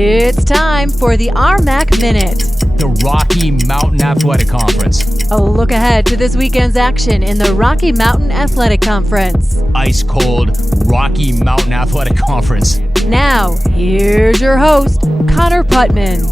It's time for the RMAC Minute. The Rocky Mountain Athletic Conference. A look ahead to this weekend's action in the Rocky Mountain Athletic Conference. Ice cold Rocky Mountain Athletic Conference. Now, here's your host, Connor Putman.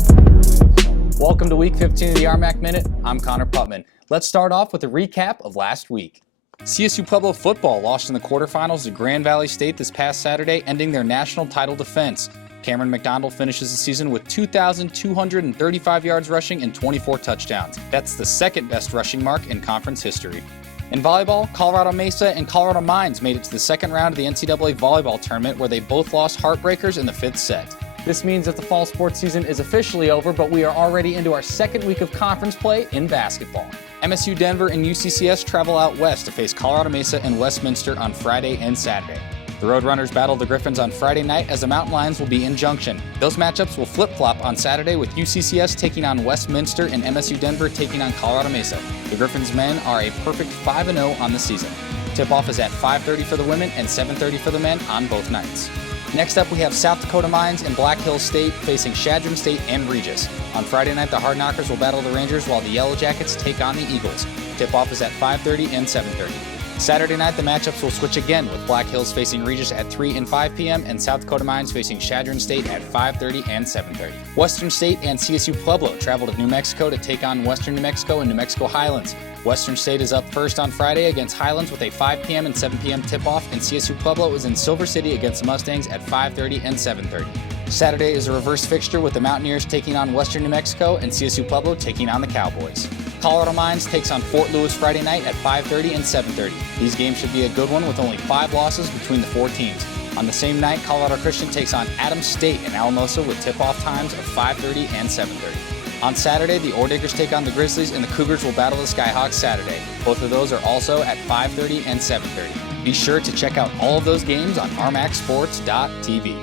Welcome to Week 15 of the RMAC Minute. I'm Connor Putman. Let's start off with a recap of last week. CSU Pueblo football lost in the quarterfinals to Grand Valley State this past Saturday, ending their national title defense. Cameron McDonald finishes the season with 2,235 yards rushing and 24 touchdowns. That's the second best rushing mark in conference history. In volleyball, Colorado Mesa and Colorado Mines made it to the second round of the NCAA volleyball tournament, where they both lost heartbreakers in the fifth set. This means that the fall sports season is officially over, but we are already into our second week of conference play in basketball. MSU Denver and UCCS travel out west to face Colorado Mesa and Westminster on Friday and Saturday. The Roadrunners battle the Griffins on Friday night, as the Mountain Lions will be in Junction. Those matchups will flip-flop on Saturday, with UCCS taking on Westminster and MSU Denver taking on Colorado Mesa. The Griffins men are a perfect 5-0 on the season. Tip-off is at 5:30 for the women and 7:30 for the men on both nights. Next up, we have South Dakota Mines and Black Hills State facing Chadron State and Regis. On Friday night, the Hard Knockers will battle the Rangers, while the Yellow Jackets take on the Eagles. Tip-off is at 5:30 and 7:30. Saturday night, the matchups will switch again, with Black Hills facing Regis at 3 and 5 p.m. and South Dakota Mines facing Chadron State at 5:30 and 7:30. Western State and CSU Pueblo travel to New Mexico to take on Western New Mexico and New Mexico Highlands. Western State is up first on Friday against Highlands with a 5 p.m. and 7 p.m. tip-off, and CSU Pueblo is in Silver City against the Mustangs at 5:30 and 7:30. Saturday is a reverse fixture, with the Mountaineers taking on Western New Mexico and CSU Pueblo taking on the Cowboys. Colorado Mines takes on Fort Lewis Friday night at 5:30 and 7:30. These games should be a good one, with only 5 losses between the 4 teams. On the same night, Colorado Christian takes on Adams State in Alamosa with tip-off times of 5:30 and 7:30. On Saturday, the Orediggers take on the Grizzlies, and the Cougars will battle the Skyhawks Saturday. Both of those are also at 5:30 and 7:30. Be sure to check out all of those games on rmacsports.tv.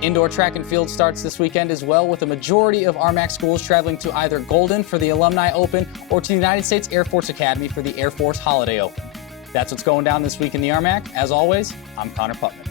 Indoor track and field starts this weekend as well, with a majority of RMAC schools traveling to either Golden for the Alumni Open or to the United States Air Force Academy for the Air Force Holiday Open. That's what's going down this week in the RMAC. As always, I'm Connor Putman.